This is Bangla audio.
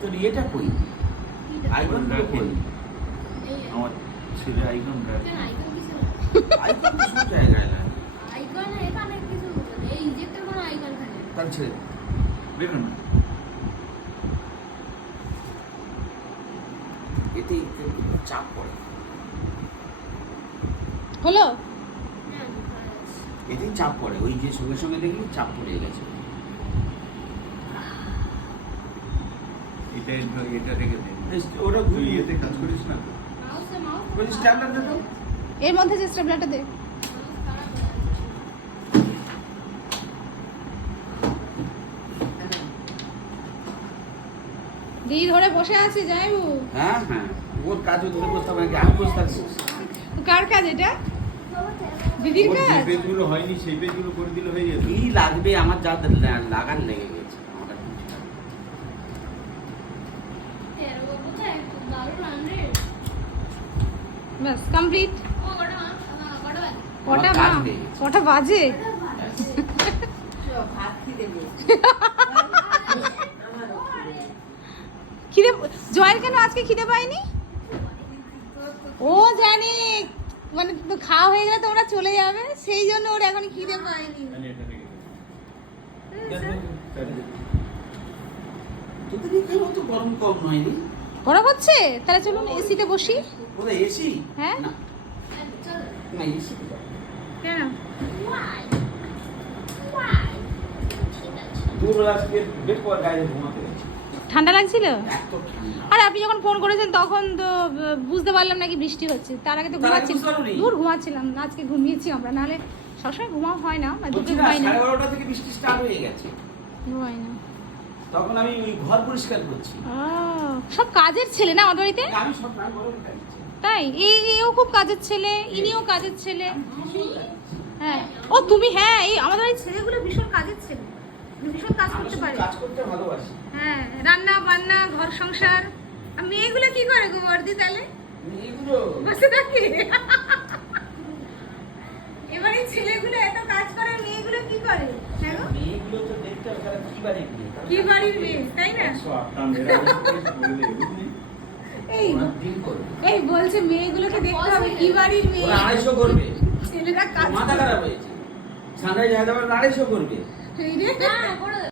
তোর ইয়েটা কই? আইকনটা কই? আমার ছেলে আইকন কাটে। আইকন তো সব জায়গায় লাগে। আইকন এখানে কিছু এই ইজেক্টের কোনো আইকন থাকে না। তাহলে ছেড়ে দে। দেখুন না এতে চাপ পড়ে। হলো হ্যাঁ, এতেই চাপ পড়ে, ওই যে সঙ্গে সঙ্গে দেখলি চাপ পড়ে গেছে। এটা রেখে দে। ওটা তুই ঘুরিয়ে এতে কাজ করিস না তো? ওই স্ট্যান্ডার্ড দে তো। এর মধ্যে যে স্টেপলারটা দে। দিদি ধরে বসে আছি যাইবু। হ্যাঁ হ্যাঁ, ওর কাজও ধরে বসতে হবে নাকি? আমি বসে থাকবো? কার কাজ এটা? দিদির ওর যে কাজ? পেজগুলো হয়নি সেই পেজগুলো করে দিলে হয়ে যেত। কি লাগবে আমার? যা লাগার লেগে গেছে আমার আর কিছু লাগবে না। বাস কমপ্লিট। আমার কটা কাজ মা? লেগে গেছে। কটা বাজে? ব্যাস। খিদে জয়ের কেন আজকে খিদে পাইনি? ও জানি মানে তো খাওয়া হয়ে গেলে তোমরা চলে যাবে, সেই জন্য ওর এখন খিদে পায়নি। মানে এটা রেখে দে। তোদের এখানেও তো গরম কম নয়নি। গরম হচ্ছে? তাহলে চলুন এসিতে বসি। কোথায় এসি? হ্যাঁ। না না, এসি কোথায়? কেন? দুপুরবেলা আজকে বেড করার গায়ে ঘুমাতে গেছি। ঠান্ডা লাগছিল? এত ঠান্ডা। আর আপনি যখন ফোন করেছেন তখন তো বুঝতে পারলাম নাকি বৃষ্টি হচ্ছে, তার আগে তো তার আগে ঘুমাচ্ছি। বুঝতে পারোনি? দূর ঘুমাচ্ছিলাম, আজকে ঘুমিয়েছি আমরা, নাহলে সবসময় ঘুমাও হয় না, বা বলছি দুটো না, হয় না, 12:30 থেকে বৃষ্টি স্টার্ট হয়ে গেছে। হয় না। তখন আমি ওই ঘর পরিষ্কার করছি। সব কাজের ছেলে না আমাদের বাড়িতে, আমি সব না গরম খাচ্ছি। তাই এও খুব কাজের ছেলে, ইনিও কাজের ছেলে। হ্যাঁ, ও তুমি, হ্যাঁ, এই আমাদের বাড়ির ছেলেগুলো ভীষণ কাজের ছেলে, ভীষণ কাজ আমি করতে শুধু পারে। কাজ করতে ভালোবাসি। হ্যাঁ, রান্না বান্না, ঘর সংসার। আর মেয়েগুলো কি করে গো বর্দি তাহলে? এগুলো বসে থাকে। এবারে ছেলেগুলো এত কাজ করে, মেয়েগুলো কি করে? হ্যাঁ গো? মেয়েগুলো তো দেখতে হবে তারা কি বাড়ি বিয়ে। কি বাড়ির মেয়ে, তাই না? 108টা মেয়েরা বলে দে, বুঝলি? এই ওরা দিন করবে। এই বলছে মেয়েগুলোকে দেখতে হবে কি বাড়ির মেয়ে। ওরা 250 করবে। ছেলেরা কাজ মাথা করে। খারাপ হয়েছে। সানরাইজ হায়দ্রাবাদ 250 করবে। এই রে। না, কোনো